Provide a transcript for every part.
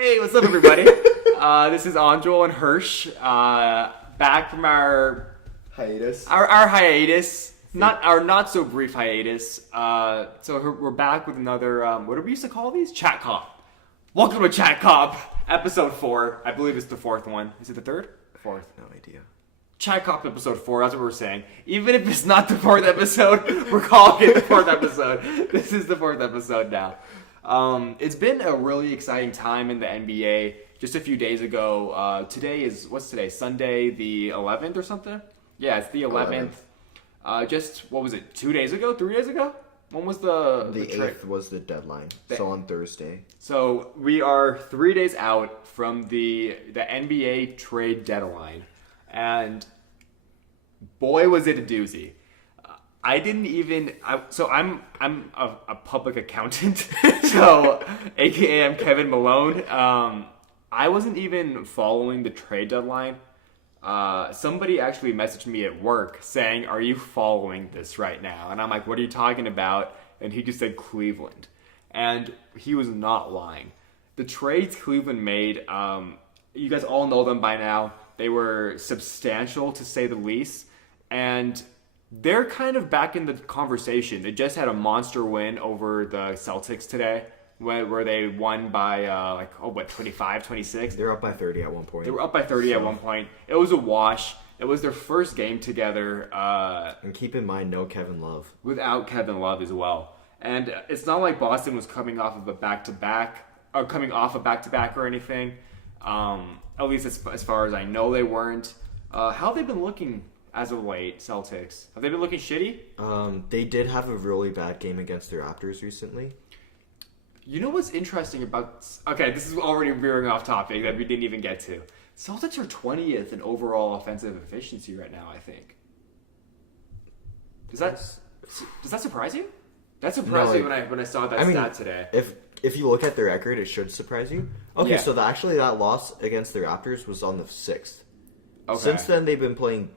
Hey, what's up, everybody? This is Anjul and Hirsch, back from our Hiatus. our hiatus, not so brief hiatus. So we're back with another what do we used to call these? Chat Cop. Welcome to Chat Cop, episode 4. I believe it's the 4th one. Is it the 3rd? 4th. No idea. Chat Cop episode 4, that's what we're saying. Even if it's not the 4th episode, we're calling it the 4th episode. This is the 4th episode now. It's been a really exciting time in the NBA. Just a few days ago, what's today? Sunday the 11th or something? Yeah, it's the 11th. What was it, 2 days ago? 3 days ago? When was the 8th was the deadline, so on Thursday. So we are 3 days out from the NBA trade deadline. And boy, was it a doozy. I'm a public accountant, so aka I'm Kevin Malone. I wasn't even following the trade deadline. Somebody actually messaged me at work saying, "Are you following this right now?" And I'm like, "What are you talking about?" And he just said Cleveland, and he was not lying. The trades Cleveland made, you guys all know them by now. They were substantial to say the least, and they're kind of back in the conversation. They just had a monster win over the Celtics today, where they won by 25, 26. They were up by 30 at one point. They were up by 30 at one point. It was a wash. It was their first game together. And keep in mind, no Kevin Love. Without Kevin Love as well. And it's not like Boston was coming off of a back-to-back or anything. At least as far as I know, they weren't. How have they been looking as of late, Celtics? Have they been looking shitty? They did have a really bad game against the Raptors recently. You know what's interesting about... Okay, this is already veering off topic that we didn't even get to. Celtics are 20th in overall offensive efficiency right now, I think. Does that surprise you? That surprised me when I saw that stat today. If you look at their record, it should surprise you. Okay, yeah. So that loss against the Raptors was on the 6th. Okay. Since then, they've been playing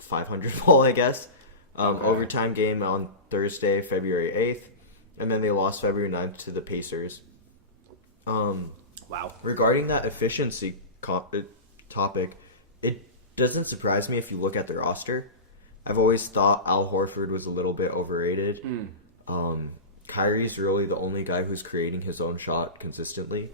500 ball, I guess. Okay. Overtime game on Thursday, February 8th. And then they lost February 9th to the Pacers. Wow. Regarding that efficiency topic, it doesn't surprise me if you look at the roster. I've always thought Al Horford was a little bit overrated. Kyrie's really the only guy who's creating his own shot consistently.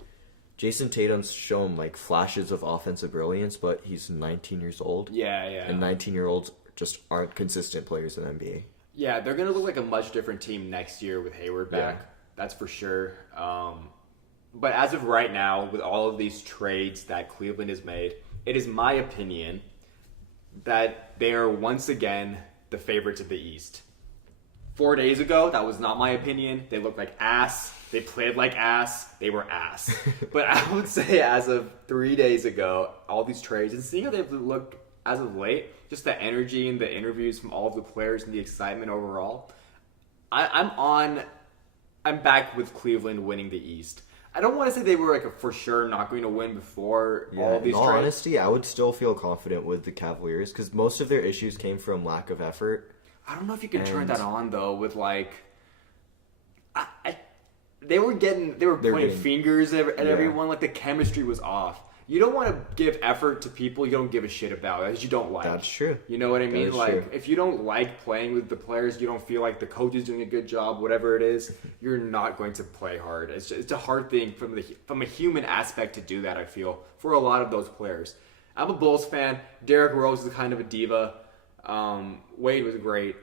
Jason Tatum's shown like flashes of offensive brilliance, but he's 19 years old. Yeah. And 19-year-olds just aren't consistent players in the NBA. Yeah, they're going to look like a much different team next year with Hayward back. Yeah. That's for sure. But as of right now, with all of these trades that Cleveland has made, it is my opinion that they are once again the favorites of the East. 4 days ago, that was not my opinion. They looked like ass. They played like ass. They were ass. But I would say as of 3 days ago, all these trades, and seeing how they've looked as of late, just the energy and the interviews from all of the players and the excitement overall, I'm back with Cleveland winning the East. I don't want to say they were for sure not going to win before all of these trades. In all honesty, I would still feel confident with the Cavaliers because most of their issues came from lack of effort. I don't know if you can turn that on though with they were pointing fingers at everyone. Like the chemistry was off. You don't want to give effort to people you don't give a shit about, as you don't like. That's true. You know what I mean? True. If you don't like playing with the players, you don't feel like the coach is doing a good job, whatever it is, you're not going to play hard. It's a hard thing from a human aspect to do that, I feel, for a lot of those players. I'm a Bulls fan. Derrick Rose is kind of a diva. Wade was great.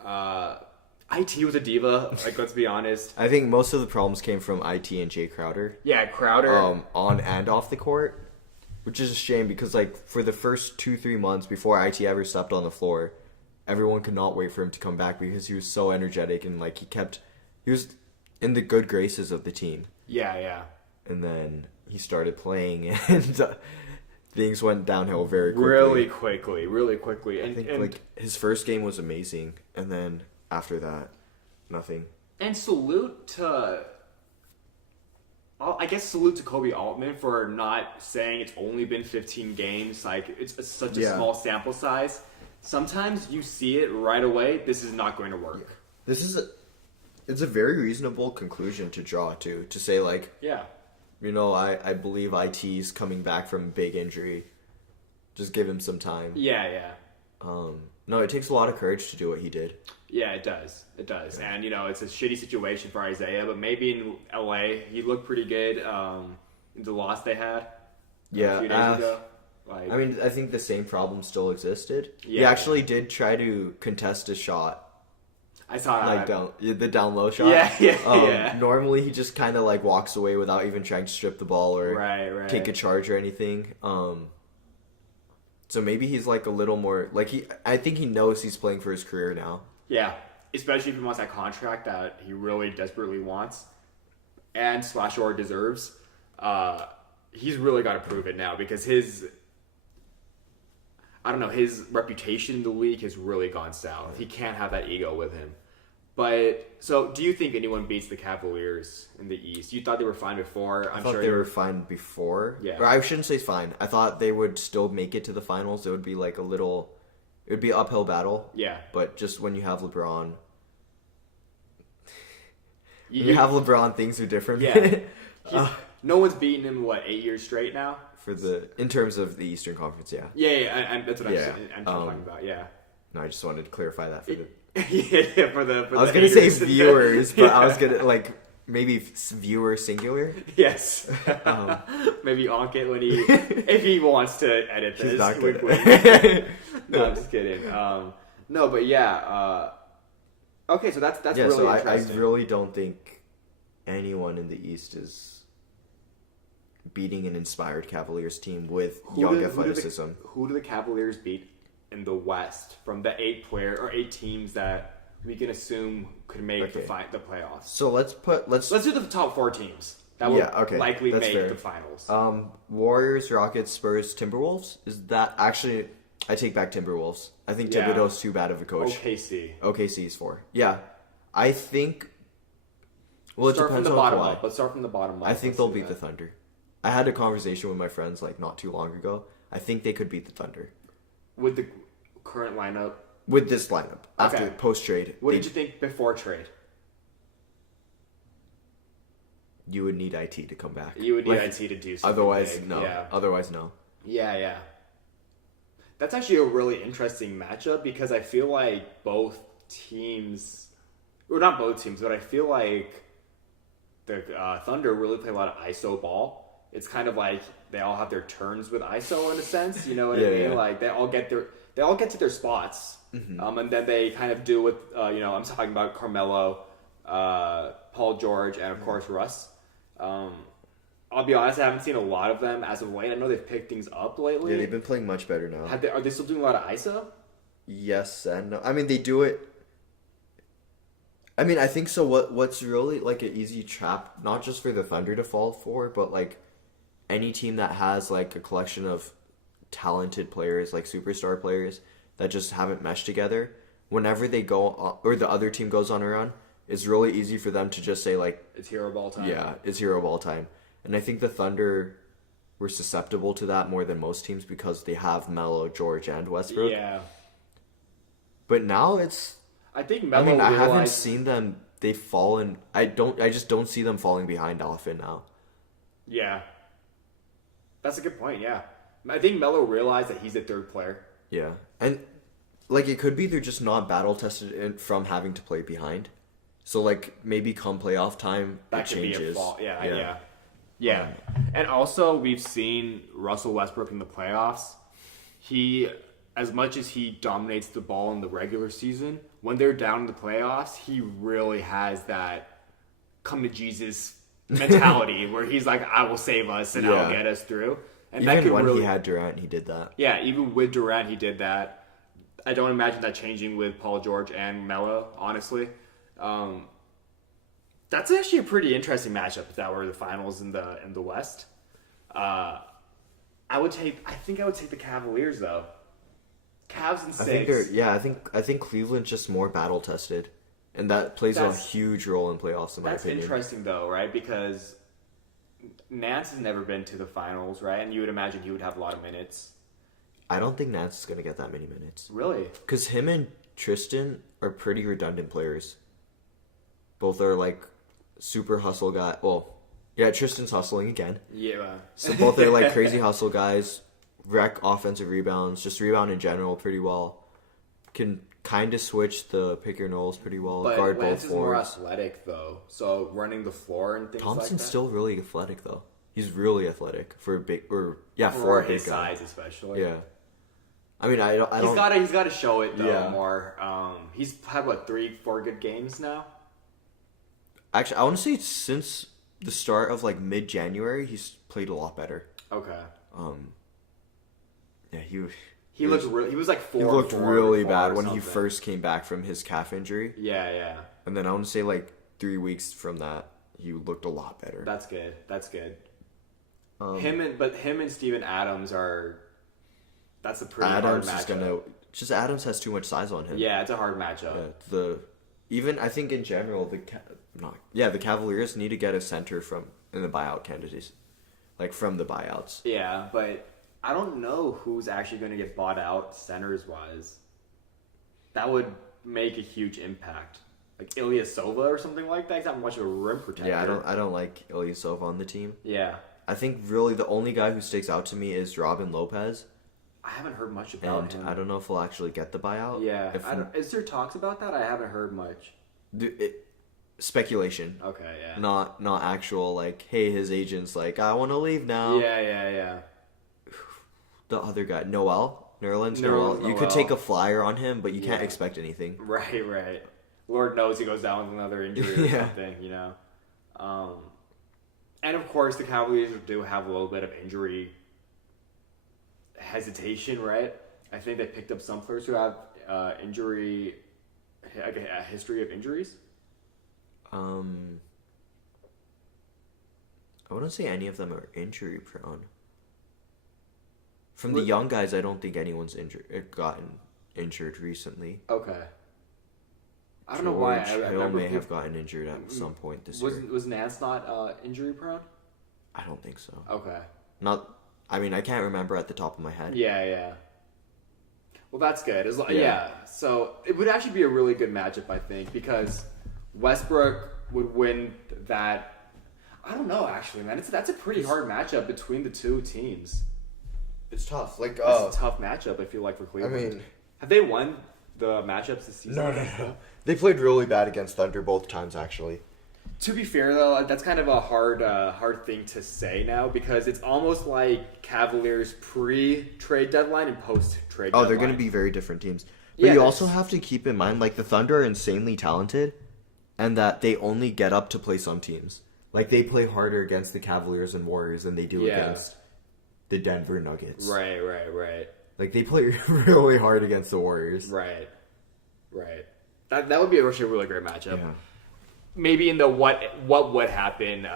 IT was a diva, let's be honest. I think most of the problems came from IT and Jay Crowder. Yeah, Crowder. On and off the court. Which is a shame because, for the first 2-3 months before IT ever stepped on the floor, everyone could not wait for him to come back because he was so energetic and, he was in the good graces of the team. Yeah. And then he started playing and things went downhill very quickly. Really quickly. I think, his first game was amazing, and then after that, nothing. And salute to Kobe Altman for not saying it's only been 15 games. It's such a small sample size. Sometimes you see it right away. This is not going to work. It's a very reasonable conclusion to draw, too. To say, I believe IT's coming back from a big injury. Just give him some time. Yeah. No, it takes a lot of courage to do what he did. Yeah, it does. It does. And, it's a shitty situation for Isaiah, but maybe in LA, he looked pretty good in the loss they had a few days ago. I think the same problem still existed. Yeah. He actually did try to contest a shot. I saw that. The down low shot. Yeah. Normally, he just kind of walks away without even trying to strip the ball or take a charge or anything. So maybe he's a little more I think he knows he's playing for his career now. Yeah, especially if he wants that contract that he really desperately wants and /or deserves. He's really got to prove it now because his reputation in the league has really gone south. He can't have that ego with him. But, so, do you think anyone beats the Cavaliers in the East? You thought they were fine before. I thought they were fine before. Yeah. Or I shouldn't say fine. I thought they would still make it to the finals. It would be it would be an uphill battle. Yeah. But just when you have LeBron, things are different. Yeah. No one's beaten him, 8 years straight now? In terms of the Eastern Conference, yeah. Yeah, that's what I'm talking about, yeah. No, I just wanted to clarify that for the... for the I was going to say viewers, but I was going to, maybe viewer singular? Yes. Maybe Ankit if he wants to edit this. He's not good. No, I'm just kidding. No, but yeah. Okay, so that's really so interesting. I really don't think anyone in the East is beating an inspired Cavaliers team with young athleticism. Who do the Cavaliers beat in the West from the 8 teams that we can assume could make the playoffs? So let's do the top 4 teams that will likely make the finals. Warriors, Rockets, Spurs, Timberwolves. Is that actually? I take back Timberwolves. I think Thibodeau's too bad of a coach. OKC is 4. Yeah, I think. Well, it depends on why. Let's start from the bottom up. I think they'll beat the Thunder. I had a conversation with my friends not too long ago. I think they could beat the Thunder. With the current lineup? With this lineup. After post-trade. What did you think before trade? You would need IT to come back. You would need IT to do something Otherwise, big. no. Yeah. Otherwise, no. Yeah. That's actually a really interesting matchup because I feel like both teams... Well, not both teams, but I feel like the Thunder really play a lot of ISO ball. It's kind of like they all have their turns with ISO in a sense, you know what I mean? Yeah. They all get to their spots, and then they kind of do with I'm talking about Carmelo, Paul George, and of course Russ. I'll be honest, I haven't seen a lot of them as of late. I know they've picked things up lately. Yeah, they've been playing much better now. Are they still doing a lot of ISO? Yes and no. I mean, they do it. I mean, I think so. What's really an easy trap, not just for the Thunder to fall for, but any team that has a collection of talented players, superstar players that just haven't meshed together, whenever they go or the other team goes on a run, it's really easy for them to just say it's hero ball time. Yeah, it's hero ball time. And I think the Thunder were susceptible to that more than most teams because they have Melo, George, and Westbrook. Yeah. But now I think Melo. I haven't seen them. They've fallen. I just don't see them falling behind Elephant now. Yeah. That's a good point, yeah. I think Melo realized that he's the third player. Yeah. And, it could be they're just not battle-tested from having to play behind. So, maybe come playoff time, that it changes. Be a fault. Yeah. And also, we've seen Russell Westbrook in the playoffs. He, as much as he dominates the ball in the regular season, when they're down in the playoffs, he really has that come-to-Jesus mentality where he's like, I will save us and I'll get us through. And even when he had Durant, he did that. Yeah, even with Durant, he did that. I don't imagine that changing with Paul George and Melo, honestly. That's actually a pretty interesting matchup if that were the finals in the West. I think I would take the Cavaliers though. Cavs and 6. I think Cleveland's just more battle tested. And that plays a huge role in playoffs, in my opinion. That's interesting, though, right? Because Nance has never been to the finals, right? And you would imagine he would have a lot of minutes. I don't think Nance is going to get that many minutes. Really? Because him and Tristan are pretty redundant players. Both are, super hustle guy. Well, Yeah, Tristan's hustling again. Yeah. So both are like crazy hustle guys. Wreck offensive rebounds, just rebound in general pretty well. Can kind of switch the pick and rolls pretty well. But Guard Lance both is more forwards. athletic though, so running the floor and things Thompson's like that. still really athletic though. He's really athletic for a big for for a big his guy. size, especially. Yeah. I mean, I don't. He's got to show it though Yeah. more. He's had 3-4 good games now. Actually, I want to say since the start of like mid-January, he's played a lot better. Okay. Yeah, He was like 4. He looked really bad when he something. first came back from his calf injury. Yeah. And then I want to say like 3 weeks from that, he looked a lot better. That's good. Um, Him and Steven Adams are. That's a pretty Adams hard is matchup. just Adams has too much size on him. Yeah, it's a hard matchup. Yeah, even I think in general the Cavaliers need to get a center in the buyout candidates, like from the buyouts. Yeah, but I don't know who's actually going to get bought out centers wise. That would make a huge impact. Like Ilyasova or something like that. He's not much of a rim protector. Yeah, I don't like Ilyasova on the team. Yeah. I think really the only guy who sticks out to me is Robin Lopez. I haven't heard much about him. I don't know if we'll actually get the buyout. Yeah. Is there talks about that? I haven't heard much. Speculation. Okay, yeah. Not actual like, hey, his agent's like, I want to leave now. Yeah. The other guy, Nerlens Noel. Noel. You could take a flyer on him, but you can't expect anything. Right. Lord knows he goes down with another injury or Yeah. something, And of course, the Cavaliers do have a little bit of injury hesitation, right? I think they picked up some players who have injury, like a history of injuries. I wouldn't say any of them are injury prone. From the young guys, I don't think anyone's gotten injured recently. Okay. I don't know why. I Hill remember may have gotten injured at some point this year. Was Nance not injury prone? I don't think so. Okay. I mean, I can't remember at the top of my head. Yeah. Well, that's good. Yeah. So it would actually be a really good matchup, I think, because Westbrook would win that. I don't know, actually, man. That's a pretty hard matchup between the two teams. It's tough. Like, It's a tough matchup, I feel like, for Cleveland. Have they won the matchups this season? No. They played really bad against Thunder both times, actually. To be fair, though, that's kind of a hard thing to say now because it's almost like Cavaliers pre-trade deadline and post-trade deadline. Oh, they're going to be very different teams. But you also have to keep in mind, like, the Thunder are insanely talented and that they only get up to play some teams. Like, they play harder against the Cavaliers and Warriors than they do against the Denver Nuggets. Right. Like, they play really hard against the Warriors. Right. That would be actually a really great matchup. Yeah. Maybe in the what would happen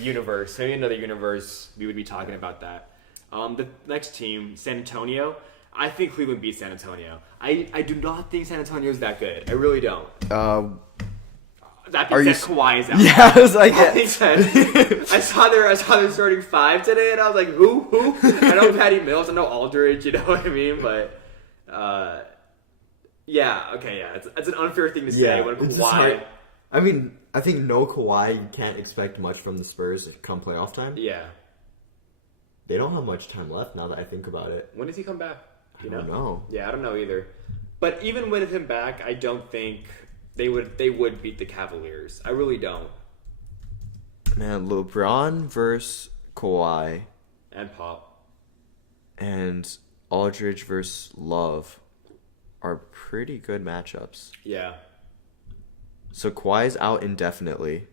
universe, maybe another universe, we would be talking about that. The next team, San Antonio. I think Cleveland beats San Antonio. I do not think San Antonio is that good. I really don't. That being said, Kawhi is out. Yeah, I was like, I saw their starting 5 today, and I was like, who? I know Patty Mills, I know Aldridge, you know what I mean? But, it's an unfair thing to say when Kawhi... I mean, I think no Kawhi, you can't expect much from the Spurs come playoff time. Yeah. They don't have much time left now that I think about it. When does he come back? I don't know. Yeah, I don't know either. But even with him back, I don't think they would beat the Cavaliers. I really don't. Man, LeBron versus Kawhi And Pop. and Aldridge versus Love are pretty good matchups. Yeah. So Kawhi's out indefinitely.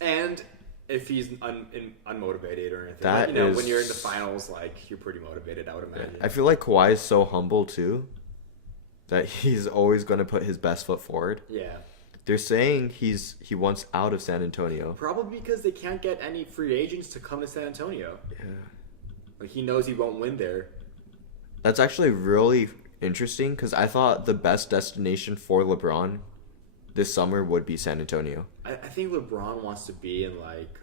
And if he's unmotivated or anything, That is... when you're in the finals, like you're pretty motivated, I would imagine. I feel like Kawhi is so humble too that he's always going to put his best foot forward. Yeah. They're saying he wants out of San Antonio. Probably because they can't get any free agents to come to San Antonio. Yeah. Like he knows he won't win there. That's actually really interesting because I thought the best destination for LeBron this summer would be San Antonio. I think LeBron wants to be in like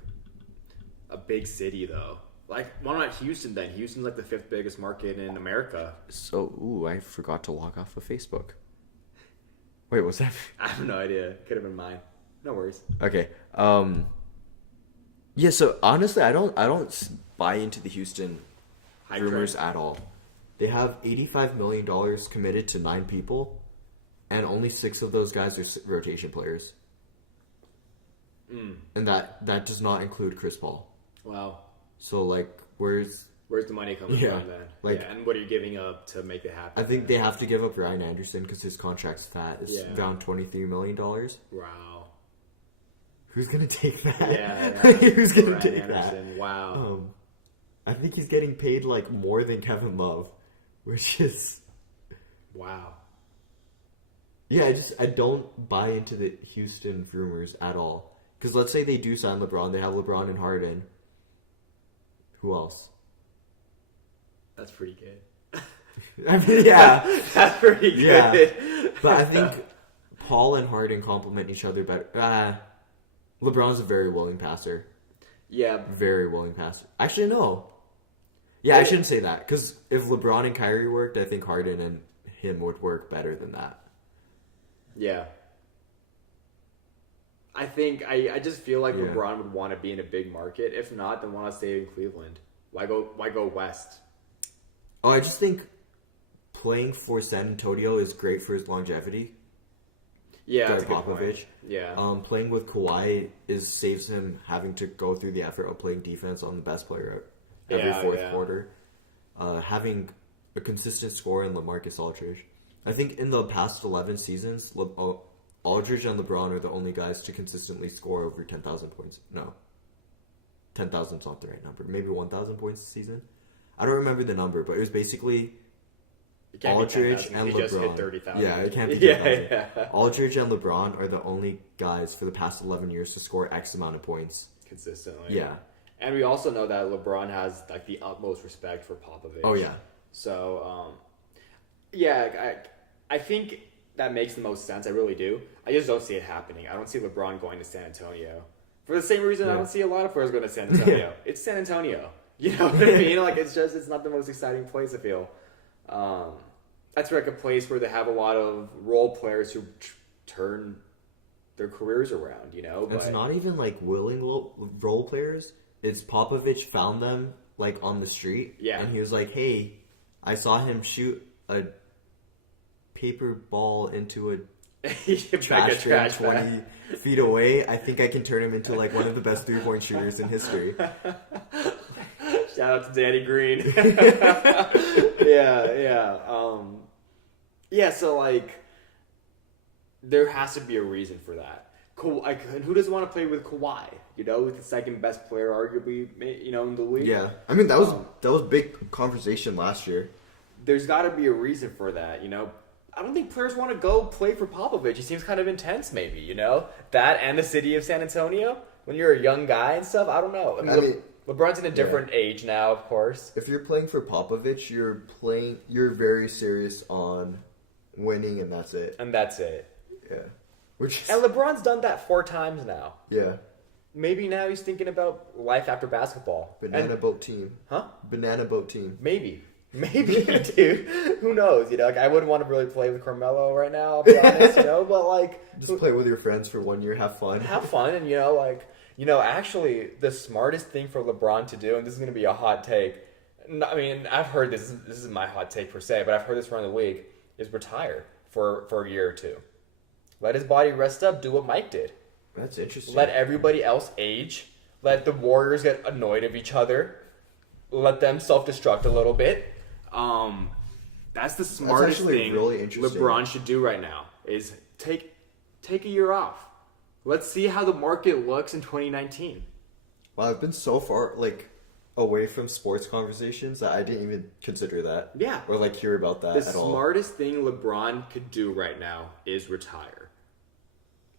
a big city though. Like, why not Houston then? Houston's like the 5th biggest market in America. So, I forgot to log off of Facebook. Wait, what's that? I have no idea. Could have been mine. No worries. Okay. Yeah, so honestly, I don't buy into the Houston Hype rumors train. at all. They have $85 million committed to 9 people, and only 6 of those guys are rotation players. And that does not include Chris Paul. Wow. So like, where's the money coming from then? like- yeah, and what are you giving up to make it happen? I think they have to give up Ryan Anderson because his contract's fat. It's around $23 million. Wow. Who's gonna take that? Yeah. Who's gonna Ryan take Anderson. that? Wow. I think he's getting paid like more than Kevin Love, which is Wow. yeah. I don't buy into the Houston rumors at all. Because let's say they do sign LeBron, they have LeBron and Harden. Who else? That's pretty good. I mean, yeah, That's pretty good. yeah. But I think Paul and Harden complement each other better. LeBron's a very willing passer. Yeah. Very willing passer. Actually, no. Yeah, I shouldn't say that. Because if LeBron and Kyrie worked, I think Harden and him would work better than that. Yeah. I think I just feel like Yeah. LeBron would want to be in a big market. If not, then why not stay in Cleveland? Why go west? Oh, I just think playing for San Antonio is great for his longevity. Yeah, Greg that's a good Popovich. point. Yeah. Playing with Kawhi saves him having to go through the effort of playing defense on the best player every fourth quarter. Having a consistent score in LaMarcus Aldridge. I think in the past 11 seasons, Aldridge and LeBron are the only guys to consistently score over 10,000 points. No. 10,000 is not the right number. Maybe 1,000 points a season. I don't remember the number, but it was basically It can't be Aldridge 10,000. and He LeBron. just hit 30,000. Yeah, it can't be Yeah, 10,000. yeah. Aldridge and LeBron are the only guys for the past 11 years to score X amount of points. Consistently. Yeah. And we also know that LeBron has like the utmost respect for Popovich. Oh, yeah. So, I think that makes the most sense. I really do. I just don't see it happening. I don't see LeBron going to San Antonio. For the same reason I don't see a lot of players going to San Antonio. Yeah. It's San Antonio. You know what I mean? Like, it's not the most exciting place, I feel. That's like a place where they have a lot of role players who turn their careers around, you know? It's not even like willing role players. It's Popovich found them like on the street. Yeah. And he was like, hey, I saw him shoot a paper ball into a trash can 20 feet away. I think I can turn him into like one of the best 3-point shooters in history. Shout out to Danny Green. Yeah, so like there has to be a reason for that. And who doesn't want to play with Kawhi? You know, the second best player, arguably, you know, in the league. Yeah. I mean, that was big conversation last year. There's got to be a reason for that, you know. I don't think players want to go play for Popovich. He seems kind of intense, maybe, you know? That and the city of San Antonio, when you're a young guy and stuff, I don't know. I mean, LeBron's in a different age now, of course. If you're playing for Popovich, you're very serious on winning, and that's it. And that's it. Yeah. And LeBron's done that 4 times now. Yeah. Maybe now he's thinking about life after basketball. Banana boat team. Huh? Banana boat team. Maybe, dude. Who knows? You know, like I wouldn't want to really play with Carmelo right now. I'll be honest, you know. But like, just play with your friends for 1 year, have fun, and actually, the smartest thing for LeBron to do, and this is going to be a hot take. I mean, I've heard this. This is my hot take per se, but I've heard this around the league. Is retire for a year or 2. Let his body rest up. Do what Mike did. That's interesting. Let everybody else age. Let the Warriors get annoyed of each other. Let them self-destruct a little bit. That's the smartest thing really interesting. LeBron should do right now is take a year off. Let's see how the market looks in 2019. Wow, I've been so far away from sports conversations that I didn't even consider that. Yeah. Or hear about that at all. The smartest thing LeBron could do right now is retire.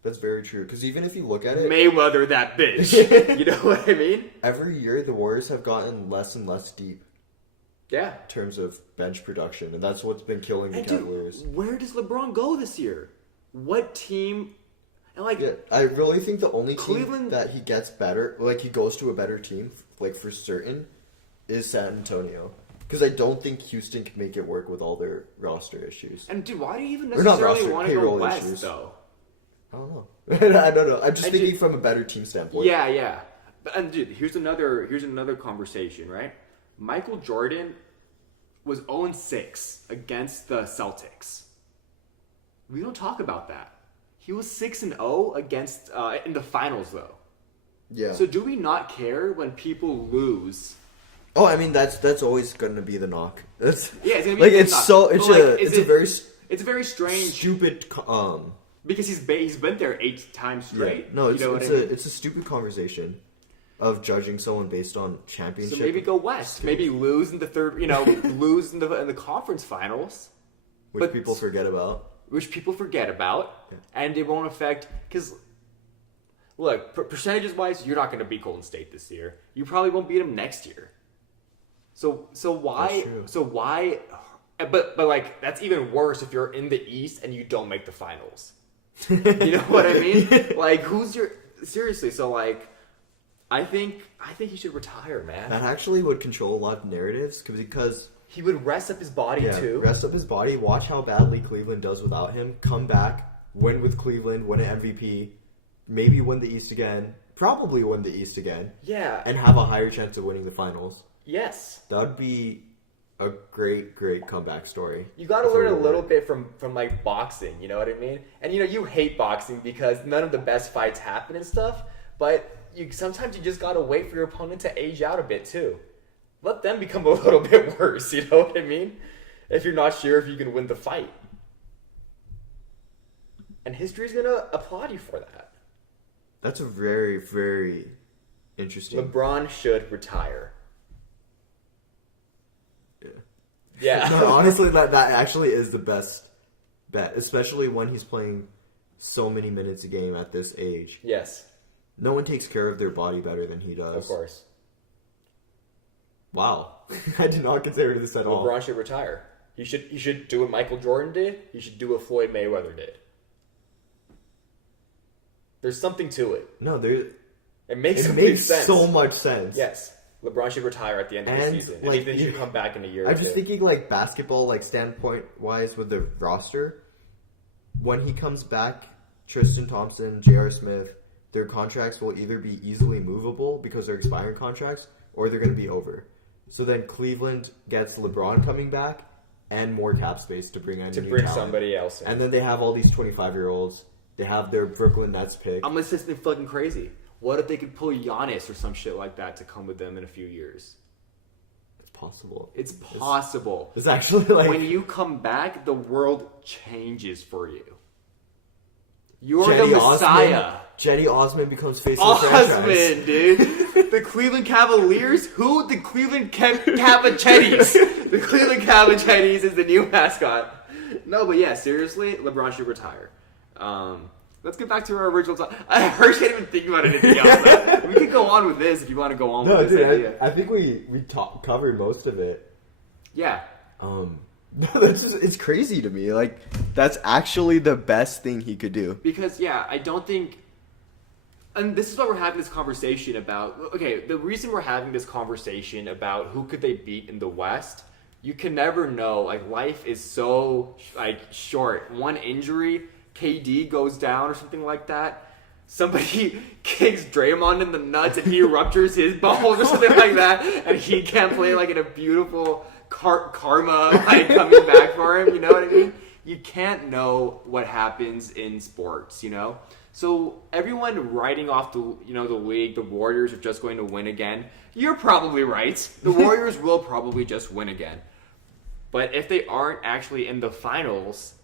That's very true. Because even if you look at it, Mayweather that bitch. You know what I mean? Every year the Warriors have gotten less and less deep. Yeah. In terms of bench production, and that's what's been killing the Cavaliers. Where does LeBron go this year? What team? And I really think the only Cleveland team that he gets better, he goes to a better team, for certain, is San Antonio. Because I don't think Houston can make it work with all their roster issues. And dude, why do you even Or not necessarily roster, want to go payroll west issues. though? I don't know. I don't know. I'm just thinking from a better team standpoint. Yeah. And dude, here's another conversation, right? Michael Jordan was 0-6 against the Celtics. We don't talk about that. He was 6-0 against in the finals though. Yeah. So do we not care when people lose? Oh, I mean that's always going to be the knock. It's gonna be like the knock. It's a very strange, stupid. Because he's been there 8 times straight. Yeah. No, it's, you know it's a stupid conversation of judging someone based on championship. So maybe go West. Maybe lose in the third. Lose in the conference finals, which people forget about. Yeah. And it won't affect because. Look, percentages wise, you're not going to beat Golden State this year. You probably won't beat them next year. So why? So why? But like that's even worse if you're in the East and you don't make the finals. You know what I mean? Like who's your seriously? So like, I think he should retire, man. That actually would control a lot of narratives because he would rest up his body too. Rest up his body. Watch how badly Cleveland does without him. Come back, win with Cleveland, win an MVP. Maybe win the East again. Probably win the East again. Yeah. And have a higher chance of winning the finals. Yes. That would be a great, great comeback story. You got to learn a little bit from like boxing, you know what I mean? And you hate boxing because none of the best fights happen and stuff, but sometimes you just got to wait for your opponent to age out a bit too. Let them become a little bit worse, you know what I mean? If you're not sure if you can win the fight. And history's going to applaud you for that. That's a very, very interesting. LeBron should retire. Yeah. No, honestly, that actually is the best bet, especially when he's playing so many minutes a game at this age. Yes. No one takes care of their body better than he does. Of course. Wow. I did not consider this at all. LeBron should retire. He should do what Michael Jordan did. He should do what Floyd Mayweather did. There's something to it. No, it makes sense. So much sense. Yes. LeBron should retire at the end of the season. Like, and he should come back in a year. I'm just thinking like basketball, like standpoint wise with the roster. When he comes back, Tristan Thompson, J.R. Smith, their contracts will either be easily movable because they're expiring contracts, or they're going to be over. So then Cleveland gets LeBron coming back and more cap space to bring somebody else in. And then they have all these 25-year-olds. They have their Brooklyn Nets pick. I'm listening fucking crazy. What if they could pull Giannis or some shit like that to come with them in a few years? It's possible. It's possible. It's actually like... When you come back, the world changes for you. You're the Messiah. Jetty Osman becomes face of the franchise. Osman, dude. The Cleveland Cavaliers? Who? The Cleveland Cavachettis. The Cleveland Cavachettis is the new mascot. No, but yeah, seriously, LeBron should retire. Let's get back to our original topic. Hirsch can't even think about anything else. Though. We could go on with this if you want to go on with this idea. I think we covered most of it. Yeah. No, that's just, it's crazy to me. Like, that's actually the best thing he could do. Because, yeah, I don't think... And this is what we're having this conversation about. Okay, the reason we're having this conversation about who could they beat in the West, you can never know. Like, life is so, like, short. One injury, KD goes down or something like that. Somebody kicks Draymond in the nuts and he ruptures his balls or something like that. And he can't play, like, in a beautiful karma, like, coming back for him. You know what I mean? You can't know what happens in sports, you know? So everyone writing off the league, the Warriors are just going to win again. You're probably right. The Warriors will probably just win again. But if they aren't actually in the finals,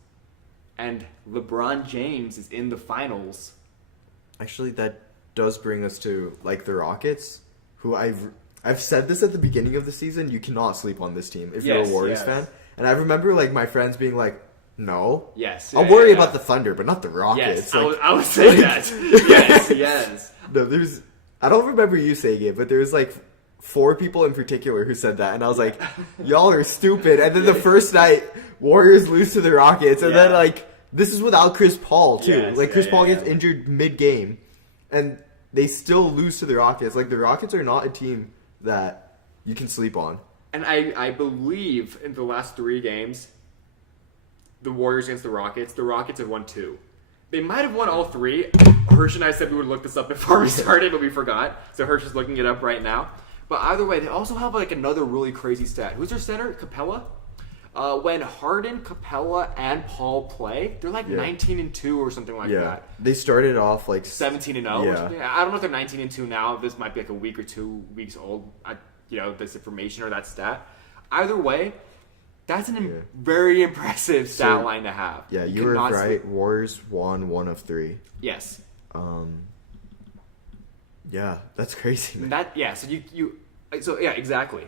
and LeBron James is in the finals, actually that does bring us to like the Rockets, who I've said this at the beginning of the season. You cannot sleep on this team if you're a Warriors fan. And I remember like my friends being like, no. Yes. I'll worry about the Thunder, but not the Rockets. Yes, like, I would say that. Yes. No, I don't remember you saying it, but there's like 4 people in particular who said that, and I was like, y'all are stupid. And then the first night, Warriors lose to the Rockets, and then like, this is without Chris Paul too. Yes, like Chris Paul gets injured mid-game, and they still lose to the Rockets. Like the Rockets are not a team that you can sleep on. And I believe in the last 3 games, the Warriors against the Rockets have won 2. They might have won all 3. Hirsch and I said we would look this up before we started, but we forgot. So Hirsch is looking it up right now. But either way, they also have like another really crazy stat. Who's their center? Capella? When Harden, Capella, and Paul play, they're like 19-2 or something like that. They started off like 17-0. Yeah. I don't know if they're 19-2 now. This might be like a week or 2 weeks old. This information or that stat. Either way, that's a very impressive stat line to have. Yeah, you were right. Warriors won 1 of 3. Yes. Yeah, that's crazy, man. Exactly.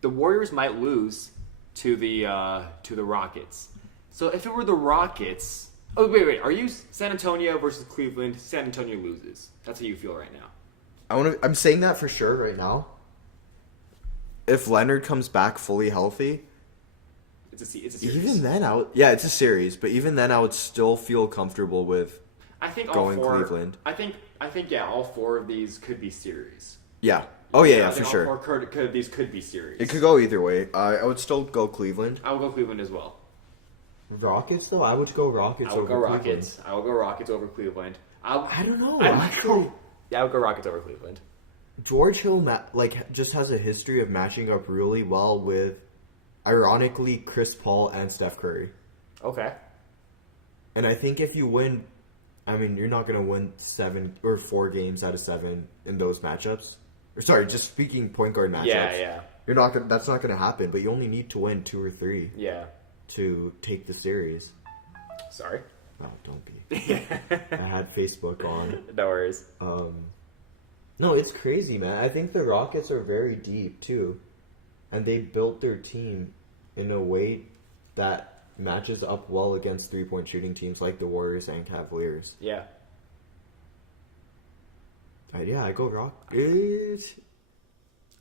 The Warriors might lose to the Rockets. So if it were the Rockets, wait, are you San Antonio versus Cleveland? San Antonio loses. That's how you feel right now. I'm saying that for sure right now. If Leonard comes back fully healthy, it's a series. Even then, it's a series. But even then, I would still feel comfortable with. I think going Cleveland. I think all 4 of these could be series. Yeah. Oh yeah, for sure. All 4 of these could be series. It could go either way. I would still go Cleveland. I would go Cleveland as well. Rockets though, I would go Rockets. I would go Rockets. I would go Rockets over Cleveland. I don't know. I would go Rockets over Cleveland. George Hill just has a history of matching up really well with, ironically, Chris Paul and Steph Curry. Okay. And I think if you win, you're not going to win 7 or 4 games out of 7 in those matchups. Sorry, just speaking point guard matchups. Yeah. That's not going to happen. But you only need to win 2 or 3. Yeah. To take the series. Sorry. Oh, don't be. I had Facebook on. No worries. No, it's crazy, man. I think the Rockets are very deep too, and they built their team in a way that matches up well against 3-point shooting teams like the Warriors and Cavaliers. Yeah. I go Rockets.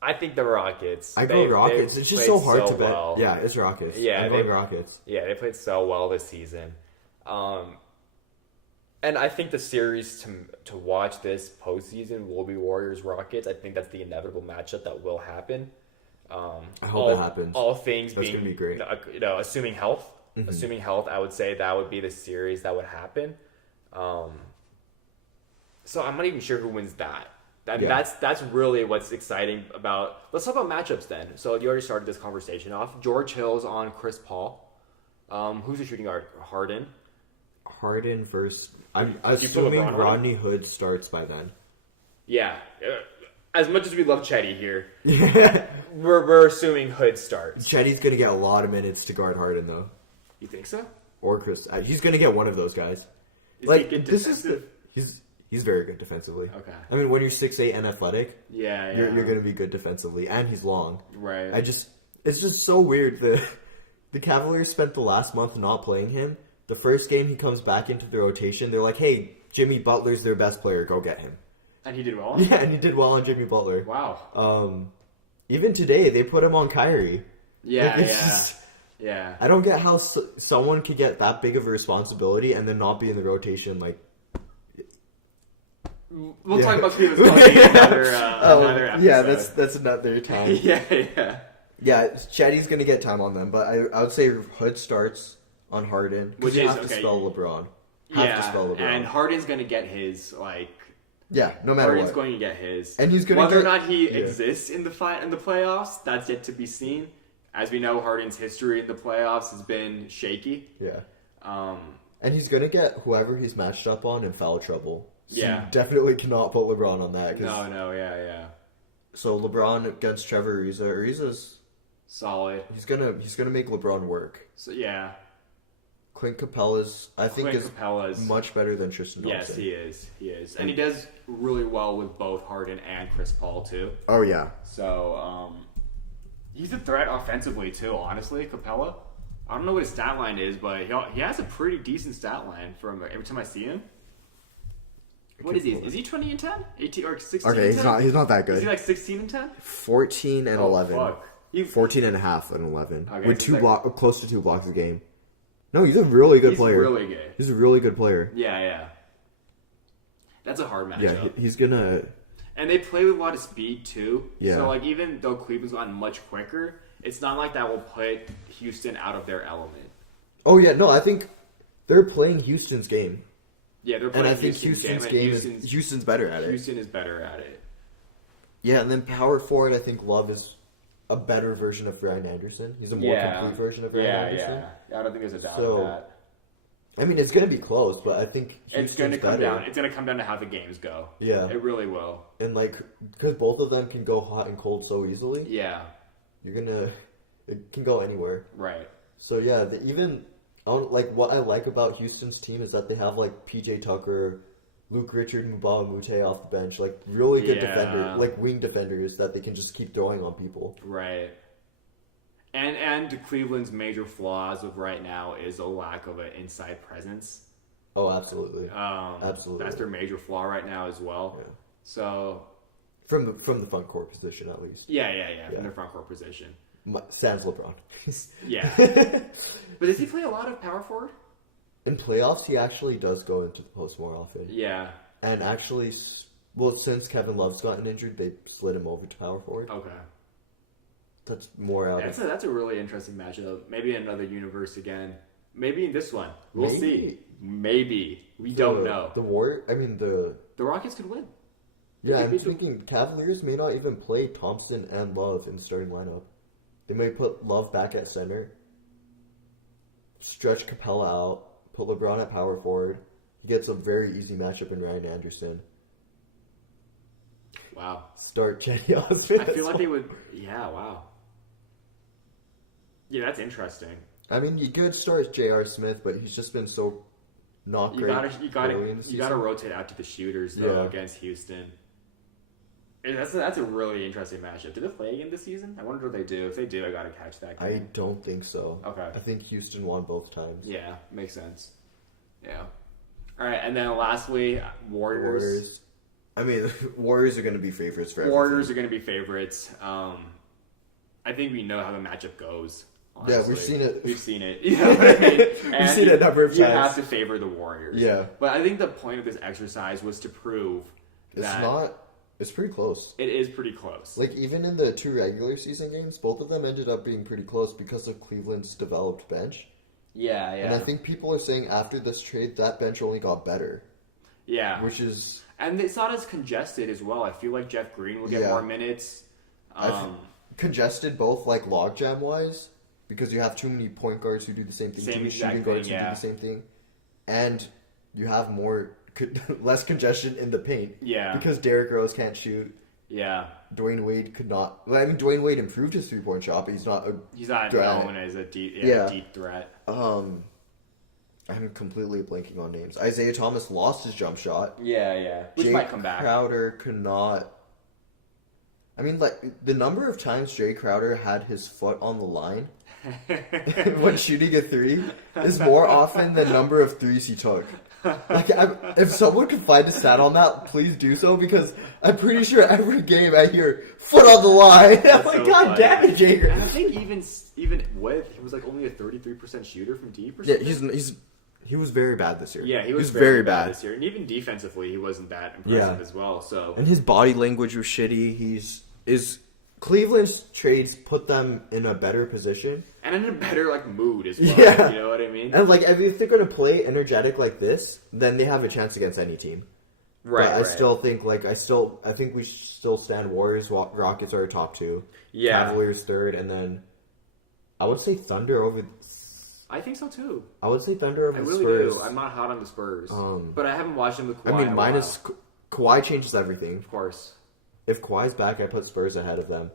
I think the Rockets. I go Rockets. It's just so hard to bet. Well. Yeah, it's Rockets. Yeah, I'm going Rockets. Yeah, they played so well this season. And I think the series to watch this postseason will be Warriors-Rockets. I think that's the inevitable matchup that will happen. I hope it happens. All things that's being, going to be great. Assuming health. Mm-hmm. Assuming health, I would say that would be the series that would happen. So I'm not even sure who wins that. That's really what's exciting about. Let's talk about matchups then. So you already started this conversation off. George Hill's on Chris Paul. Who's the shooting guard? Harden versus. I'm assuming Rodney Hood starts by then. Yeah. As much as we love Chetty here, we're assuming Hood starts. Chetty's going to get a lot of minutes to guard Harden, though. You think so? Or Chris. He's going to get one of those guys. He's very good defensively. Okay. When you're 6'8" and athletic, you're going to be good defensively, and he's long. Right. It's just so weird. The Cavaliers spent the last month not playing him. The first game he comes back into the rotation, they're like, "Hey, Jimmy Butler's their best player. Go get him." And he did well? Yeah, and he did well on Jimmy Butler. Wow. Even today, they put him on Kyrie. Yeah, I don't get how someone could get that big of a responsibility and then not be in the rotation. We'll talk about Cleveland's another episode. Yeah, that's another time. Yeah. Yeah, Chetty's going to get time on them, but I would say Hood starts on Harden. Which you have to spell LeBron. And Harden's going to get his, Yeah, no matter Harden's what. going to get his. And he's going Whether or not he exists in the playoffs, that's yet to be seen. As we know, Harden's history in the playoffs has been shaky. Yeah. And he's going to get whoever he's matched up on in foul trouble. So you definitely cannot put LeBron on that. No, yeah. So LeBron against Trevor Ariza. Ariza's solid. He's gonna make LeBron work. So yeah. Clint Capella's much better than Tristan Thompson. Yes, he is. And he does really well with both Harden and Chris Paul too. Oh yeah. So he's a threat offensively too, honestly, Capella. I don't know what his stat line is, but he has a pretty decent stat line from every time I see him. What is he? Is he 20 and 10? 18 or 16 okay, and 10? He's not that good. Is he like 16 and 10? 14 and 11. Fuck. 14 and a half and 11. Okay, with close to 2 blocks a game. No, he's a really good player. He's really good. He's a really good player. Yeah. That's a hard matchup. Yeah, he's gonna... And they play with a lot of speed, too. Yeah. So, even though Cleveland's gotten much quicker, it's not like that will put Houston out of their element. Oh, yeah. No, I think they're playing Houston's game. Yeah, they're playing and I think Houston, Houston's better at it. Houston is better at it. Yeah, and then power forward, I think Love is a better version of Ryan Anderson. He's a more complete version of Ryan Anderson. Yeah, I don't think there's a doubt of that. I mean, it's going to be close, but I think it's going to come down. It's going to come down to how the games go. Yeah, it really will. And because both of them can go hot and cold so easily. Yeah, it can go anywhere. Right. So yeah, what I like about Houston's team is that they have PJ Tucker, Luke Richard, Mubala Mute off the bench, really good defenders, wing defenders that they can just keep throwing on people. Right. And Cleveland's major flaw as of right now is a lack of an inside presence. Oh, absolutely. Absolutely. That's their major flaw right now as well. Yeah. So from the front court position at least. Yeah. From their front court position. Sans LeBron. Yeah. But does he play a lot of power forward? In playoffs, he actually does go into the post more often. Yeah. And actually, since Kevin Love's gotten injured, they slid him over to power forward. Okay. That's more out. That's a really interesting matchup. Maybe in another universe again. Maybe in this one. We'll see. Maybe. We don't know. The Rockets could win. Yeah, I'm thinking Cavaliers may not even play Thompson and Love in the starting lineup. They may put Love back at center, stretch Capella out, put LeBron at power forward. He gets a very easy matchup in Ryan Anderson. Wow. Start Cedi Osman. I feel like they would... Yeah, wow. Yeah, that's interesting. I mean, you could start J.R. Smith, but he's just been so not great. You gotta rotate out to the shooters, though, against Houston. And that's a really interesting matchup. Do they play again this season? I wonder if they do. If they do, I gotta catch that game. I don't think so. Okay. I think Houston won both times. Yeah, makes sense. Yeah. All right, and then lastly, Warriors. I mean, Warriors are going to be favorites for everything. Warriors are going to be favorites. I think we know how the matchup goes. Honestly. Yeah, we've seen it. We've seen it. You know what I mean? We've seen it a number of times. You have to favor the Warriors. Yeah. But I think the point of this exercise was to prove that... It's pretty close. It is pretty close. Even in the 2 regular season games, both of them ended up being pretty close because of Cleveland's developed bench. Yeah. And I think people are saying after this trade, that bench only got better. Yeah. Which is... And it's not as congested as well. I feel like Jeff Green will get more minutes. Congested both logjam-wise, because you have too many point guards who do the same thing, too many shooting guards who do the same thing. And you have less congestion in the paint. Yeah. Because Derrick Rose can't shoot. Yeah. Dwayne Wade could not... Well, I mean, Dwayne Wade improved his three-point shot, but he's not known as a deep threat. I'm completely blanking on names. Isaiah Thomas lost his jump shot. Yeah. Which might come back. Crowder could not... I mean, the number of times Jay Crowder had his foot on the line when shooting a 3 is more often than number of threes he took. If someone could find a stat on that, please do so, because I'm pretty sure every game I hear foot on the line. I'm like, God damn it, Jay. And I think even with, he was only a 33% shooter from deep or something. Yeah, he was very bad this year. Yeah, he was very bad this year. And even defensively, he wasn't that impressive as well. So, and his body language was shitty. Cleveland's trades put them in a better position. And in a better, mood as well. Yeah. You know what I mean? And, if they're going to play energetic like this, then they have a chance against any team. Right, but I still think, I think we still stand Warriors, Rockets are our top 2. Yeah. Cavaliers third, and then I would say Thunder over... I think so, too. I would say Thunder over the Spurs. I really do. I'm not hot on the Spurs. But I haven't watched them with Kawhi. I mean, minus... Kawhi changes everything. Of course. If Kawhi's back, I put Spurs ahead of them.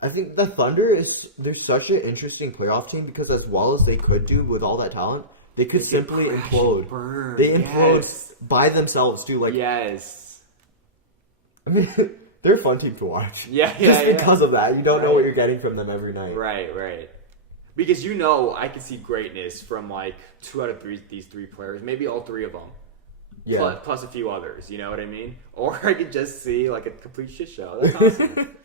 I think the Thunder they're such an interesting playoff team because as well as they could do with all that talent, they could simply implode. They implode by themselves too. Yes. I mean, they're a fun team to watch. Yeah. Just because of that. You don't know what you're getting from them every night. Right. Because I can see greatness from 2 out of 3 these 3 players, maybe all 3 of them. Yeah. Plus a few others, you know what I mean? Or I could just see a complete shit show. That's awesome.